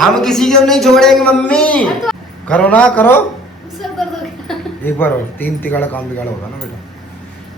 हम किसी को नहीं छोड़ेंगे मम्मी। करो ना करो एक बार और, 3 तिगाड़ा काम बिगाड़ा होगा ना बेटा।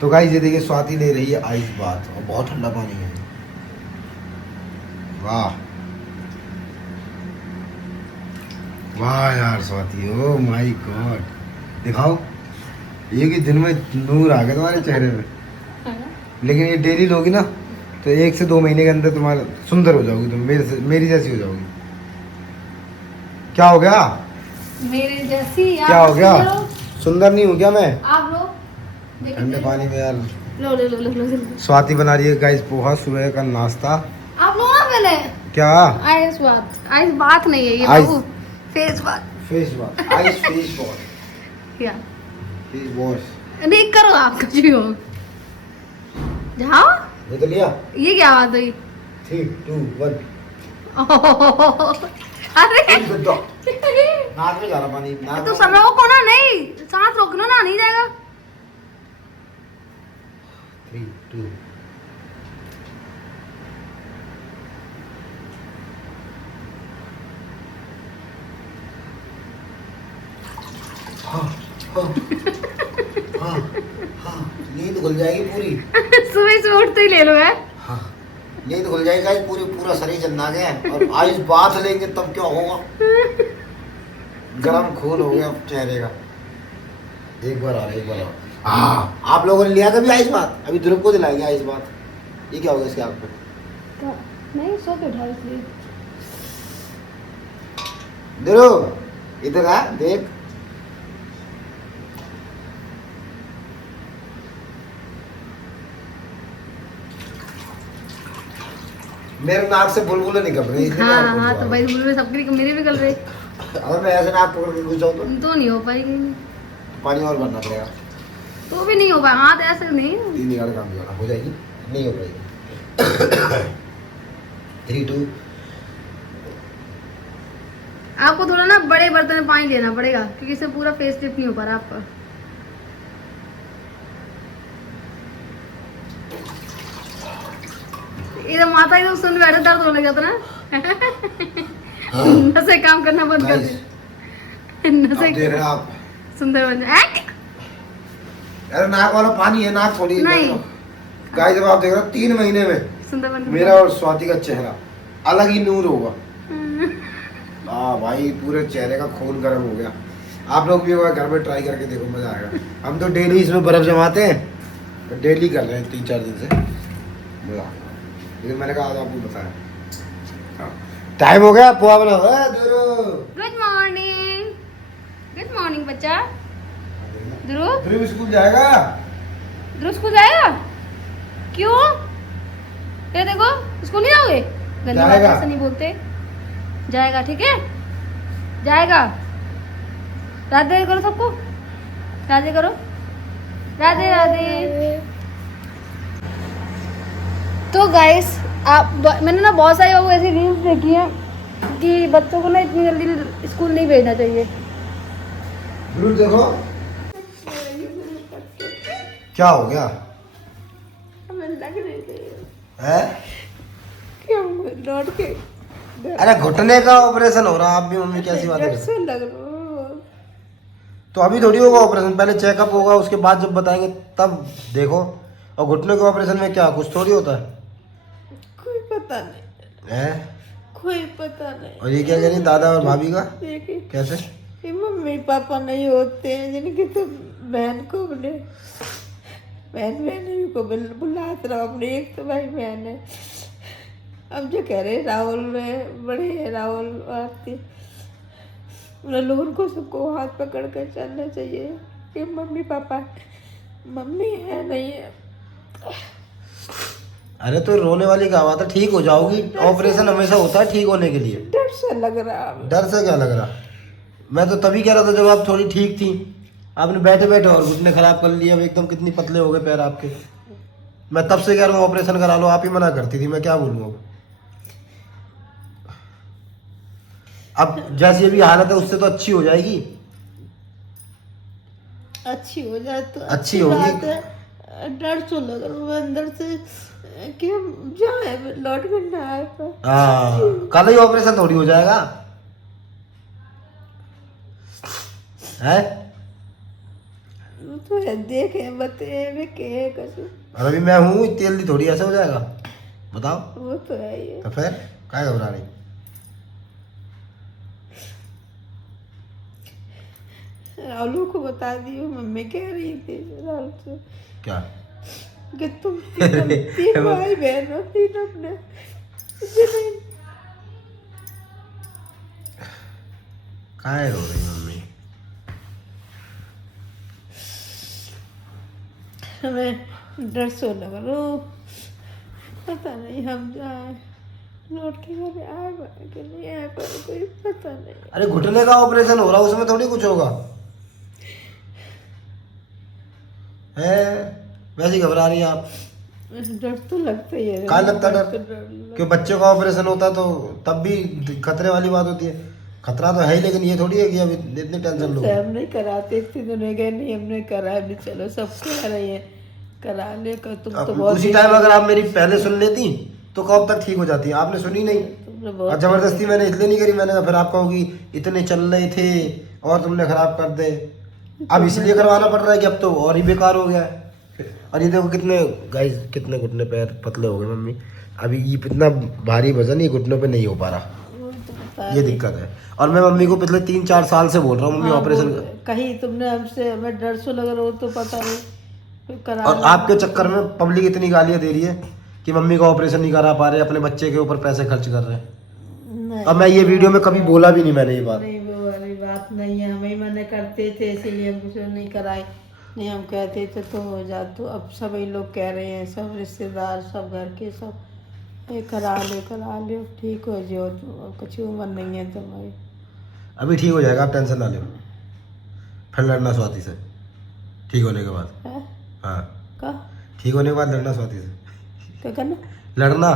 तो गाइस ये देखिए स्वाति ले रही है आइस बात और बहुत ठंडा पानी है। वाह वाह यार स्वाति, ओ माय गॉड। दिखाओ ये कि दिन में नूर आ गया तुम्हारे चेहरे पे। लेकिन ये डेली लोगी ना तो 1 से 2 महीने के अंदर तुम्हारा सुंदर हो जाओगी तुम, मेरी जैसी हो जाओगी। क्या हो गया? मेरे जैसी क्या हो गया? सुंदर नहीं हूँ क्या मैं? आप लो ठंडे पानी में यार। लो लो लो लो लो। स्वाति बना रही है गाइस पोहा, सुबह का नाश्ता। आप लो ना पहले। क्या? आइस बात नहीं है ये बाबू, फेस बात। Face wash, ice face wash. क्या फेस वॉश नहीं करो आप कुछ भी हो जाओ। ये तो लिया। ये क्या बात हुई? 3 2 1 अरे नाक में जा रहा पानी। नाक तो सब रोको ना, नहीं सांस रोकना ना, नहीं जाएगा। 3 2 हाँ हाँ हाँ हाँ नींद खुल जाएगी पूरी। सुबह से उठते ही ले लो है। हाँ नींद खुल जाएगी गाइस पूरी, पूरा शरीर चन्ना गया है। और आइस बाथ लेंगे तब क्या होगा? गरम खून हो गया चेहरे का। एक बार आ रहा, एक बार आ। हाँ आप लोगों ने लिया कभी आइस बात? अभी ध्रुव को दिलाएंगे आइस बात। ये क्या होगा इसके आँख पे? नहीं सो के उठा इसलिए। ध्रुव इधर आ देख। मेरे नाक से बुलबुले निकल रही है। हाँ हाँ तो भाई बुलबुले सबके मेरे भी निकल रहे। अगर मैं ऐसे नाक पकड़ के घुस जाऊँ तो नहीं हो पाएगी। पानी और भरना पड़ेगा। तो भी नहीं हो पाएगा, हाथ ऐसे नहीं। 3 निगाड़ काम बिगाड़ा हो जाएगी, नहीं हो पाएगी। 3 2 आपको थोड़ा ना बड़े बर्तन में पानी लेना पड़ेगा क्योंकि इससे पूरा फेस लिफ्ट नहीं हो पा रहा आपका। इधर माथा एकदम सुन बैठे दर्द होने लग जाता ना। नसें काम करना बंद कर दे। नसें आप सुंदर बन जाए। अरे नाक वाला पानी है, नाक थोड़ी नहीं। गाइस जब आप देख रहे हो 3 महीने में सुंदर बन मेरा और स्वाति का चेहरा अलग ही नूर होगा। हाँ भाई पूरे चेहरे का खून गर्म हो गया। आप लोग भी घर में ट्राई करके देखो, मजा आएगा। हम तो डेली इसमें बर्फ जमाते हैं, तो डेली कर रहे हैं 3-4 दिन से। मजा लेकिन मैंने कहा आज आपको बताया। टाइम हो गया, पोहा बना हुआ है। गुड मॉर्निंग, गुड मॉर्निंग बच्चा। ध्रुव ध्रुव स्कूल जाएगा। ध्रुव स्कूल जाएगा? क्यों? ये देखो स्कूल नहीं जाओगे? गंदी बात जाएगा। ऐसे नहीं बोलते। जाएगा, ठीक है जाएगा। राधे करो सबको, राधे करो, राधे राधे। तो गाइस मैंने ना बहुत सारी वो ऐसी रील्स देखी है कि बच्चों को ना इतनी जल्दी स्कूल नहीं भेजना चाहिए। ध्रुव देखो क्या हो गया है? लौट के अरे घुटने का ऑपरेशन हो रहा है। आप भी मम्मी कैसी बात है? तो अभी थोड़ी होगा ऑपरेशन, पहले चेकअप होगा, उसके बाद जब बताएंगे तब देखो। और घुटने के ऑपरेशन में क्या कुछ थोड़ी होता है? कोई पता नहीं है? कोई पता नहीं। और ये क्या कह रही दादा और भाभी का? कैसे? ये मम्मी पापा नहीं होते हैं जिनके तो बहन को बोले, बहन को बुलाते रहो अपने। एक तो भाई बहन है। अब जो कह रहे राहुल में बड़े हैं, राहुल आरती, उन लोगों को सबको हाथ पकड़ कर चलना चाहिए कि मम्मी पापा, मम्मी है नहीं है। अरे तो रोने वाली क्या बात है, ठीक हो जाओगी। ऑपरेशन हमेशा होता है ठीक होने के लिए। डर सा लग रहा है। डर से क्या लग रहा? मैं तो तभी कह रहा था जब आप थोड़ी ठीक थी। आपने बैठे बैठे और घुटने खराब कर लिए, अब एकदम कितनी पतले हो गए पैर आपके। मैं तब से कह रहा हूँ ऑपरेशन करा लो, आप ही मना करती थी, मैं क्या बोलूँ अब जैसी अभी हालत है उससे तो अच्छी हो जाएगी। अच्छी हो जाए तो अच्छी होगी। बात है। डर तो लग रहा है अंदर से कि हम जाए लौट कर ना आए पर हाँ, कल ही ऑपरेशन थोड़ी हो जाएगा है। वो तो है देखे बते वे के कसम और अभी मैं हूँ, इतनी जल्दी थोड़ी ऐसा हो जाएगा बताओ। वो तो है ही है। तो फिर क्या घबरा रही? राहुल को बता दियो, मम्मी कह रही थी राहुल से क्या? कि तुम तीन भाई बहन हो, तीन अपने जमीन। काहे रो रही मम्मी? हमें डर सो लग रहा, पता नहीं हम जाए लौट के घर आए कि नहीं आए पर कोई पता नहीं। अरे घुटने का ऑपरेशन हो रहा है, उसमें थोड़ी कुछ होगा है। वैसे ही घबरा रही हैं आप। डर तो लगता ही है। कहाँ लगता है तो डर? लगता कि बच्चों का ऑपरेशन होता तो तब भी खतरे वाली बात होती है। खतरा तो है ही, लेकिन ये थोड़ी है कि अभी इतनी टेंशन लो। है। हम नहीं कराते इतनी तो नहीं गए, नहीं हमने करा भी, चलो सब कह रही है करा ले कर। तुम तो बहुत उसी टाइम अगर आप मेरी पहले सुन लेती तो कब तक ठीक हो जाती। आपने सुनी नहीं तुमने और बहुत जबरदस्ती मैंने इसलिए नहीं करी। मैंने कहा फिर आप कहोगी इतने चल रहे थे और तुमने खराब कर दे। अब इसलिए करवाना पड़ रहा है कि अब तो और ही बेकार हो गया है। और ये देखो कितने गाइस, कितने घुटने पैर पतले हो गए मम्मी। अभी ये इतना भारी वजन ये घुटनों पे नहीं हो पा रहा, वो तो बता ये दिक्कत है। और मैं मम्मी को पिछले 3-4 साल से बोल रहा हूँ मम्मी हाँ, ऑपरेशन वो कहीं तुमने हमसे हमें डर सो लग रहा हो तो पता नहीं फिर करा और आपके चक्कर में पब्लिक इतनी गालियाँ दे रही है कि मम्मी का ऑपरेशन नहीं करा पा रहे, अपने बच्चे के ऊपर पैसे खर्च कर रहे हैं। नहीं अब मैं ये वीडियो में कभी बोला भी नहीं मैंने ये बात। नहीं, वो वाली बात नहीं है। हम ही मना करते थे इसीलिए हम कुछ नहीं कराए। नहीं हम कहते थे तो हो जा। तो अब सभी लोग कह रहे हैं, सब रिश्तेदार सब घर के सब ये करा लो ठीक हो जाओ। तो कुछ उम्र नहीं है तुम्हारी। अभी ठीक हो जाएगा, आप टेंशन ना लो। फिर लड़ना स्वाति से ठीक होने के बाद। है हाँ, का ठीक होने के बाद लड़ना स्वाति से। क्या करना? लड़ना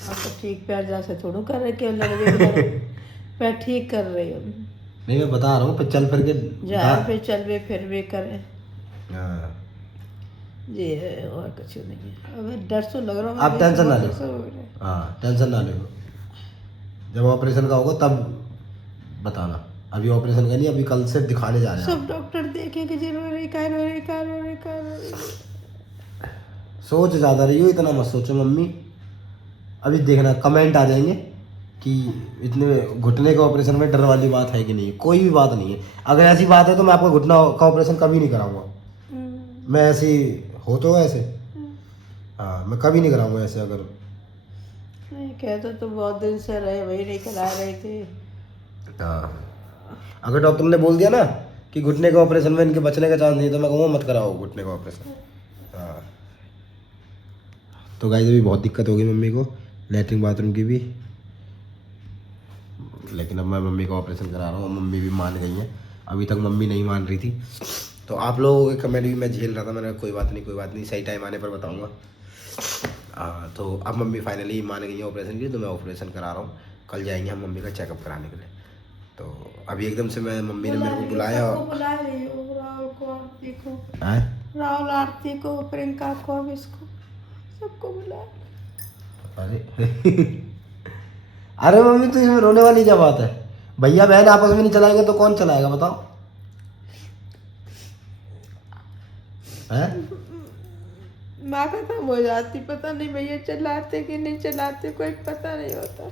आप तो ठीक पैर जा से थोड़ा कर रहे क्यों लड़ रहे पैर ठीक कर रहे हो। नहीं, मैं बता रहा हूँ फिर चल फिर के जाए फिर चल वे फिर वे करें हाँ। जी है, और कुछ नहीं है। अब डर तो लग रहा है। आप टेंशन ना लो। लो। हाँ, टेंशन ना लो। जब ऑपरेशन का होगा तब बताना। अभी ऑपरेशन का नहीं, अभी कल से दिखाने जा रहे हैं। सब डॉक्टर देखें कि जी रो रही सोच ज़्यादा रही हो, इतना मत सोचो मम्मी। अभी देखना कमेंट आ जाएंगे कि इतने घुटने के ऑपरेशन में डर वाली बात है कि नहीं। कोई भी बात नहीं है। अगर ऐसी बात है तो मैं आपका घुटना का ऑपरेशन कभी नहीं कराऊंगा। मैं ऐसी हो तो ऐसे हाँ, मैं कभी नहीं कराऊंगा ऐसे। अगर नहीं कहते तो बहुत दिन से रहे, वही नहीं करा रहे थे। हाँ, अगर डॉक्टर ने बोल दिया ना कि घुटने के ऑपरेशन में इनके बचने का चांस नहीं है तो मैं कहूँगा मत कराओ घुटने का ऑपरेशन। हाँ, तो गाइस अभी बहुत दिक्कत होगी मम्मी को लैट्रिन बाथरूम की भी, लेकिन अब मैं मम्मी का ऑपरेशन करा रहा हूँ। मम्मी भी मान गई हैं। अभी तक मम्मी नहीं मान रही थी, तो आप लोगों के कमेंट भी मैं झेल रहा था। मैंने कहा कोई बात नहीं, सही टाइम आने पर बताऊँगा। तो अब मम्मी फाइनली मान गई है ऑपरेशन के लिए, तो मैं ऑपरेशन करा रहा हूँ। कल जाएंगे हम मम्मी का चेकअप कराने के लिए। तो अभी एकदम से मैं मम्मी ने मेरे को बुलाया। बुला रही हो राहुल को, आरती को, हैं? राहुल आरती को, प्रियंका को, अब इसको सबको बुला। अरे अरे मम्मी तो इसमें रोने वाली क्या बात है? भैया बहन आपस में नहीं चलाएंगे तो कौन चलाएगा बताओ? हैं? माँ खत्म हो जाती, पता नहीं भैया चलाते कि नहीं चलाते, कोई पता नहीं होता।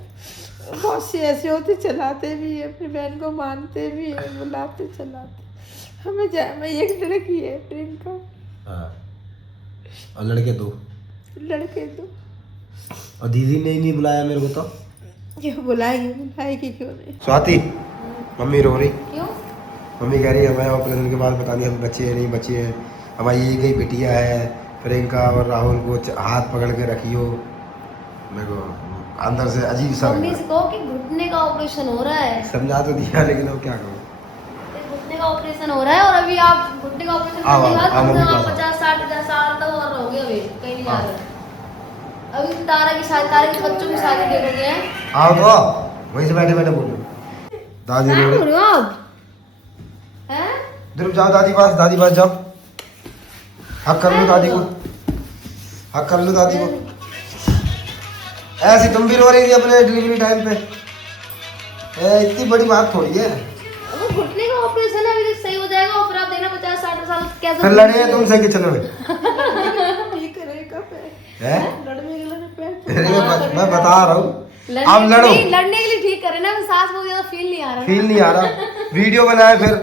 बहुत सी ऐसे होते चलाते भी है, अपनी बहन को मानते भी है, बुलाते चलाते। हमें मैं एक लड़की है प्रियंका। हाँ, और लड़के दो। लड़के दो। और दीदी ने ही नहीं बुलाया मेरे को तो। ये बुलाएगी क्यों नहीं? स्वाति, मम्मी रो रही। क्यों? मम्मी कह रही है हमारे ऑपरेशन के बाद पता नहीं हम बच्चे हैं नहीं बच्चे हैं। हमारी ये गई बिटिया है प्रियंका और राहुल को हाथ पकड़ के रखियो। मेरे को अंदर से अजीब सा मम्मी से कहो कि घुटने का ऑपरेशन हो रहा है। समझा तो दिया, लेकिन अब क्या करूँ। घुटने का ऑपरेशन हो रहा है और अभी आप घुटने का ऑपरेशन आओ, करने के बाद आओ, तुम मम्मी आप पास 50-60 साल तक और रहोगे। अभी कहीं नहीं जा रहे। अभी तारा के बच्चों की शादी देखोगे हैं। आओ तो वहीं से बैठे बैठे बोलो। दादी क्या रो बोल रही। रहे हो आप? हैं? इधर जाओ दादी पास जाओ। हक कर लो दादी को, हक कर लो दादी को। ऐसी तुम भी रो रही थी अपने डिलीवरी टाइम पे, इतनी बड़ी बात थोड़ी है। वो घुटने का ऑपरेशन है, अभी तक सही हो जाएगा और फिर आप देना 50-60 साल कैसे फिर लड़े हैं तुमसे किचन में ठीक करेगा पैर, है? लड़ने के लिए पैर अरे मैं बता रहा हूँ, आप लड़ो। लड़ने के लिए ठीक करे ना, सांस बहुत ज्यादा फील नहीं आ रहा। फील नहीं आ रहा, वीडियो बनाए फिर।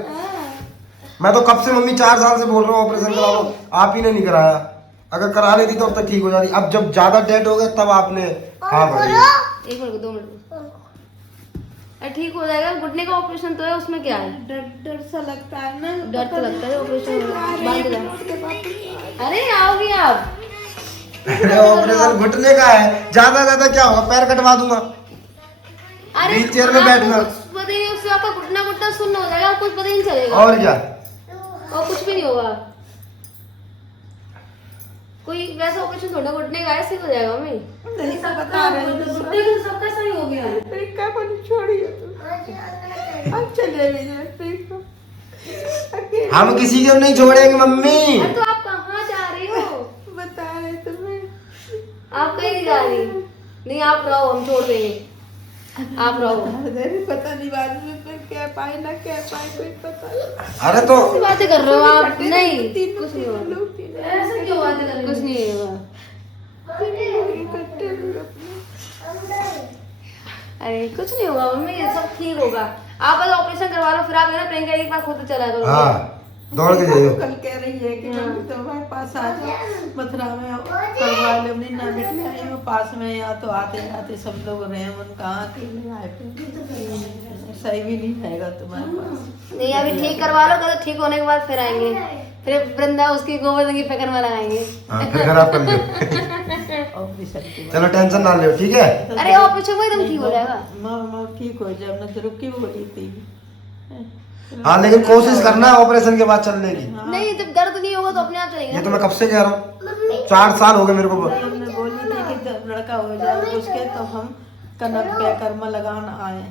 मैं तो कब से मम्मी 4 साल से बोल रहा हूँ ऑपरेशन करा लो, आप ही ने नहीं कराया। अगर करा लेती तो अब तक ठीक हो जाती। अब जब ज्यादा डेट हो गया तब आपने हाँ भरी। 1 मिनट 2 मिनट ठीक हो जाएगा। घुटने का ऑपरेशन तो है, उसमें क्या है? डर सा लगता है ना, डर तो लगता है ऑपरेशन बांध जाए। अरे आओगी आप? अरे ऑपरेशन घुटने का है, ज्यादा क्या होगा, पैर कटवा दूंगा। अरे व्हीलचेयर में बैठना। कुछ पता ही नहीं, उससे आपका घुटना सुन्न हो जाएगा, कुछ पता ही नहीं चलेगा। और क्या, और कुछ भी नहीं होगा। कोई वैसा ऑपरेशन थोड़ा घुटने का ऐसे हो जाएगा। मैं नहीं सब बता रहे हैं, घुटने का सब कैसा नहीं हो गया। प्रियंका को नहीं छोड़िए तुम, हम चले गए प्रियंका अकेले। हम किसी को नहीं छोड़ेंगे मम्मी। अरे तो आप कहाँ जा रही हो? बता रहे तुम्हें, आप कहीं नहीं जा रही। नहीं आप रहो, हम छोड़ देंगे, आप रहो। अरे पता नहीं बाद में फिर क्या पाए ना क्या पाए, कोई पता नहीं। अरे तो कैसी बातें कर रहे हो आप? नहीं तीनों कुछ नहीं होगा। लोग तीनों ऐसे क्यों बातें कर रहे हो? कुछ नहीं होगा। इकट्ठे लोग अपने। अरे कुछ नहीं होगा मम्मी, ये सब ठीक होगा। आप बस ऑपरेशन करवा लो, फिर आप है ना प्रियंका के पास खुद चला करो। हाँ दौड़ के जाइयो। कल कह रही है कि मम्मी तुम्हारे पास आ जाओ, मथुरा में करवा लो, नहीं ना बिटिया आई वो पास में, या तो आते जाते सब लोग रहे, मन कहाँ के लिए आए थे, सही भी नहीं रहेगा तुम्हारे पास। नहीं अभी ठीक करवा लो, तो ठीक होने के बाद फिर आएंगे, फिर वृंदा उसकी गोवर्धन की फिक्र में लगाएंगे। हाँ फिर खराब कर लियो। ऑपरेशन के बाद चलो टेंशन ना लियो, ठीक है। अरे ऑपरेशन में एकदम ठीक हो जाएगा। माँ ठीक हो जाए, मैं तो रुकी बोली थी। हाँ लेकिन कोशिश करना है ऑपरेशन के बाद चलने की। नहीं जब दर्द नहीं होगा तो अपने आप चलेगा। ये तो मैं कब से कह रहा हूँ, 4 साल हो गए मेरे को। हमने बोली थी कि जब लड़का हो जाए उसके तो हम कनक पे कर्म लगान आए,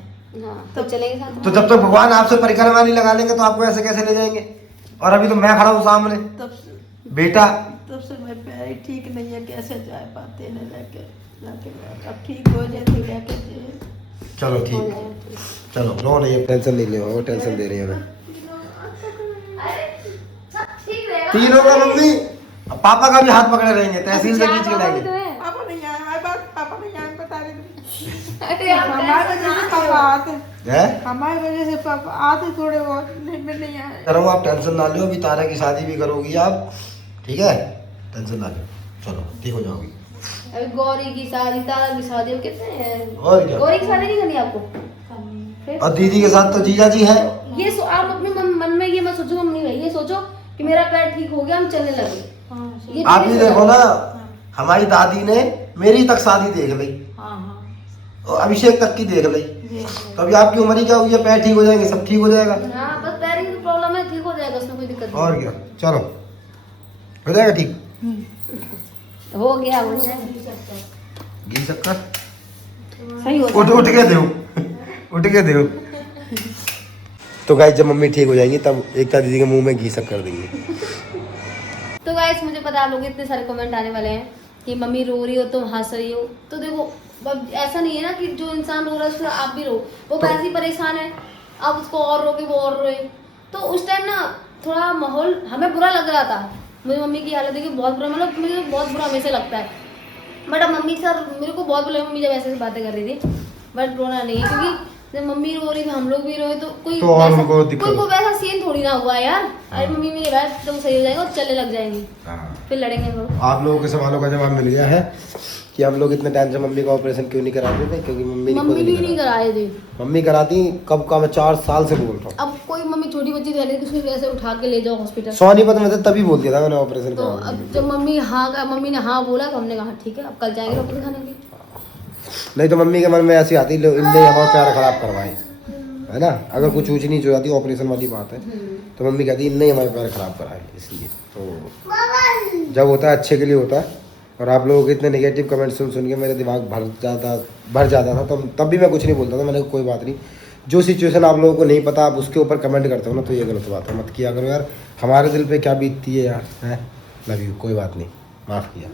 हाँ तो चलेंगे साथ में। तो जब तक भगवान आपसे परिक्रमा नहीं लगा लेंगे तो आपको ऐसे कैसे ले जाएंगे। और अभी तो मैं खड़ा हूँ सामने बेटा। तब से मेरे पैर ही ठीक नहीं है, कैसे जा पाते न जाके अब ठीक हो जाए तो जाके जाए। चलो ठीक, चलो रो नहीं, टेंशन नहीं ले, वो टेंशन दे रही है हमें। सब ठीक रहेगा। तीनों का मम्मी, अब पापा का भी हाथ पकड़े रहेंगे, तहसील से खींच के लाएंगे। पापा नहीं आए, हमारे पास पापा नहीं आए, बता रही थी। अरे आप हमारी वजह से पापा आते, है हमारी वजह से पापा आते थोड़े बहुत, नहीं आए। करो, आप टेंशन ना लो, अभी तारा की शादी भी करोगी आप, ठीक है, टेंशन ना लो, चलो ठीक हो जाओगी। अभी गौरी की शादी, तारा की शादी, वो कितने हैं? और क्या, गौरी की शादी नहीं करनी आपको? फिर? और दीदी के साथ तो जीजा जी है। आप अपने मन में ये मत सोचो मम्मी भाई, ये सोचो कि मेरा पैर ठीक हो गया, हम चलने लगे। ये आप ही देखो ना, हमारी दादी ने मेरी तक शादी देख ली और अभिषेक तक की देख ली, तो अभी आपकी उम्र ही क्या हुई है, पैर ठीक हो जाएंगे, सब ठीक हो जाएगा। हाँ बस पैर की प्रॉब्लम है, ठीक हो जाएगा, उसमें कोई दिक्कत और क्या, चलो हो जाएगा ठीक। नहीं। हो गया घी शक्कर सही हो उठ के दो, उठ के दो। तो गाइस जब मम्मी ठीक हो जाएंगी तब एकता दीदी के मुंह में घी शक्कर देंगे। तो गाइस मुझे पता आप लोग इतने सारे कमेंट आने वाले हैं कि मम्मी रो रही हो तुम हंस रही हो, तो देखो अब ऐसा नहीं है ना कि जो इंसान रो रहा है उसको आप भी रो, वो वैसे ही परेशान है, अब उसको और रो के वो और रोए, तो उस टाइम ना थोड़ा माहौल हमें बुरा लग रहा था। मेरी मम्मी की हालत देखिए बहुत बुरा, मतलब मुझे बहुत बुरा हमेशा लगता है, बट अब मम्मी सर मेरे को बहुत बुरा, मम्मी जब ऐसे बातें कर रही थी, बट रोना नहीं है क्योंकि जब मम्मी रो रही थी हम लोग भी रोए, तो कोई तो और उनको दिक्कत कोई को वैसा सीन थोड़ी ना हुआ यार। अरे मम्मी मेरी बात तो सही हो जाएगा और चलने लग जाएंगी, फिर लड़ेंगे हम लोग। आप लोगों के सवालों का जवाब मिल गया है कि हम लोग इतने टाइम से मम्मी का ऑपरेशन क्यों नहीं कराते थे, क्योंकि मम्मी ने खुद मम्मी भी नहीं नहीं करा। कराए थे। मम्मी कराती कब का, मैं 4 साल से बोल रहा हूँ। अब कोई मम्मी छोटी बच्ची तो है नहीं, उसको वैसे उठा के ले जाओ हॉस्पिटल। सोनीपत में थे तभी बोल दिया था मैंने ऑपरेशन तो करा। अब जब मम्मी ने हाँ बोला तो हमने कहा ठीक है अब कल जाएंगे डॉक्टर दिखाने के लिए। नहीं तो मम्मी के मन में ऐसी आती, इनने हमारा प्यार खराब करवाए, है ना, अगर कुछ ऊँच नीच हो जाती ऑपरेशन वाली बात है, तो मम्मी कहती इनने हमारे प्यार खराब कराए, इसलिए। तो जब होता है अच्छे के लिए होता है। और आप लोगों के इतने नेगेटिव कमेंट सुन के मेरा दिमाग भर जाता था, तो तब भी मैं कुछ नहीं बोलता था, मैंने कोई बात नहीं, जो सिचुएशन आप लोगों को नहीं पता आप उसके ऊपर कमेंट करते हो ना, तो ये गलत बात है, मत किया करो यार, हमारे दिल पे क्या बीतती है यार, है लव यू, कोई बात नहीं, माफ़ किया।